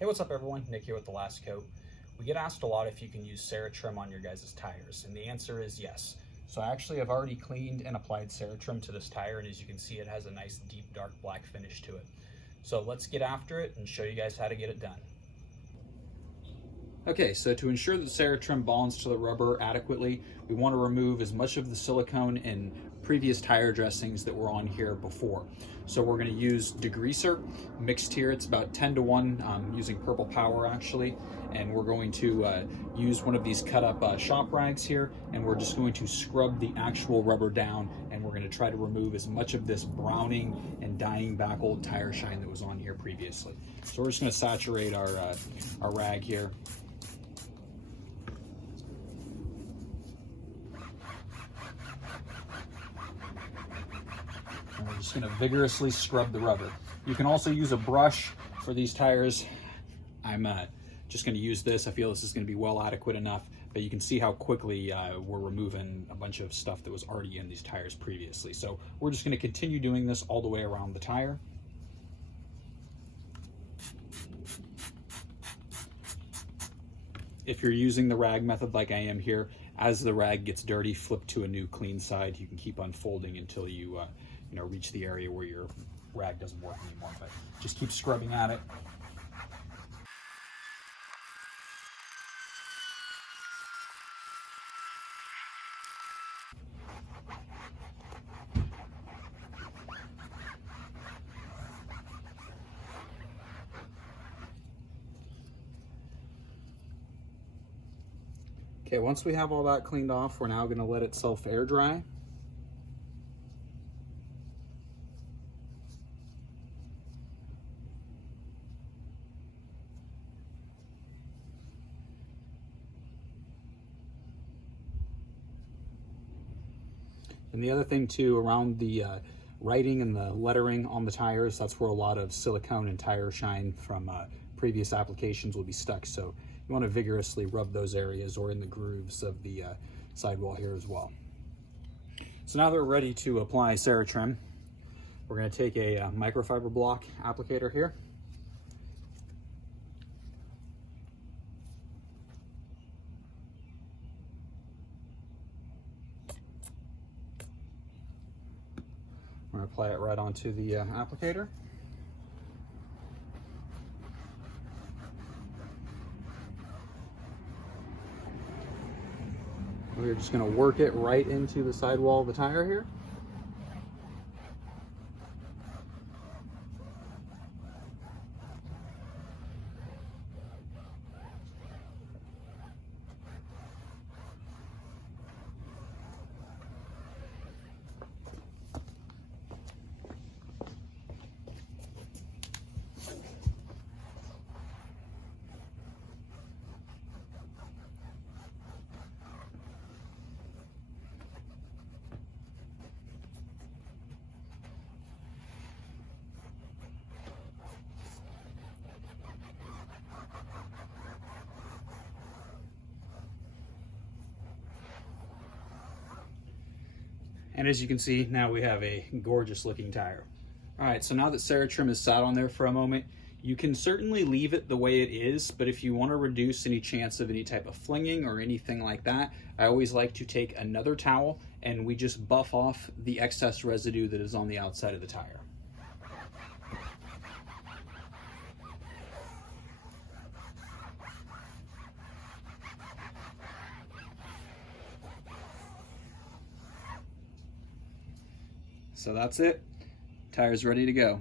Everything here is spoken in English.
Hey, what's up everyone? Nick here with The Last Coat. We get asked a lot if you can use CeraTrim on your guys' tires, and the answer is yes. So I actually have already cleaned and applied CeraTrim to this tire, and as you can see, it has a nice deep dark black finish to it. So let's get after it and show you guys how to get it done. Okay, so to ensure that CeraTrim bonds to the rubber adequately, we want to remove as much of the silicone and previous tire dressings that were on here before. So we're going to use degreaser mixed here. It's about 10 to 1. I'm using Purple Power actually, and we're going to use one of these cut up shop rags here, and we're just going to scrub the actual rubber down, and we're going to try to remove as much of this browning and dyeing back old tire shine that was on here previously. So we're just going to saturate our rag here. And we're just going to vigorously scrub the rubber. You can also use a brush for these tires. I'm just going to use this. I feel this is going to be well adequate enough, but you can see how quickly we're removing a bunch of stuff that was already in these tires previously. So we're just going to continue doing this all the way around the tire. If you're using the rag method like I am here, as the rag gets dirty, flip to a new clean side. You can keep unfolding until you reach the area where your rag doesn't work anymore, but just keep scrubbing at it. Okay, once we have all that cleaned off, we're now going to let it self air dry. And the other thing too, around the writing and the lettering on the tires, that's where a lot of silicone and tire shine from previous applications will be stuck. So you want to vigorously rub those areas or in the grooves of the sidewall here as well. So now that we're ready to apply CeraTrim, we're going to take a microfiber block applicator here. I'm going to apply it right onto the applicator. We're just going to work it right into the sidewall of the tire here. And as you can see, now we have a gorgeous looking tire. All right, so now that CeraTrim is sat on there for a moment, you can certainly leave it the way it is, but if you want to reduce any chance of any type of flinging or anything like that, I always like to take another towel and we just buff off the excess residue that is on the outside of the tire. So that's it. Tire's ready to go.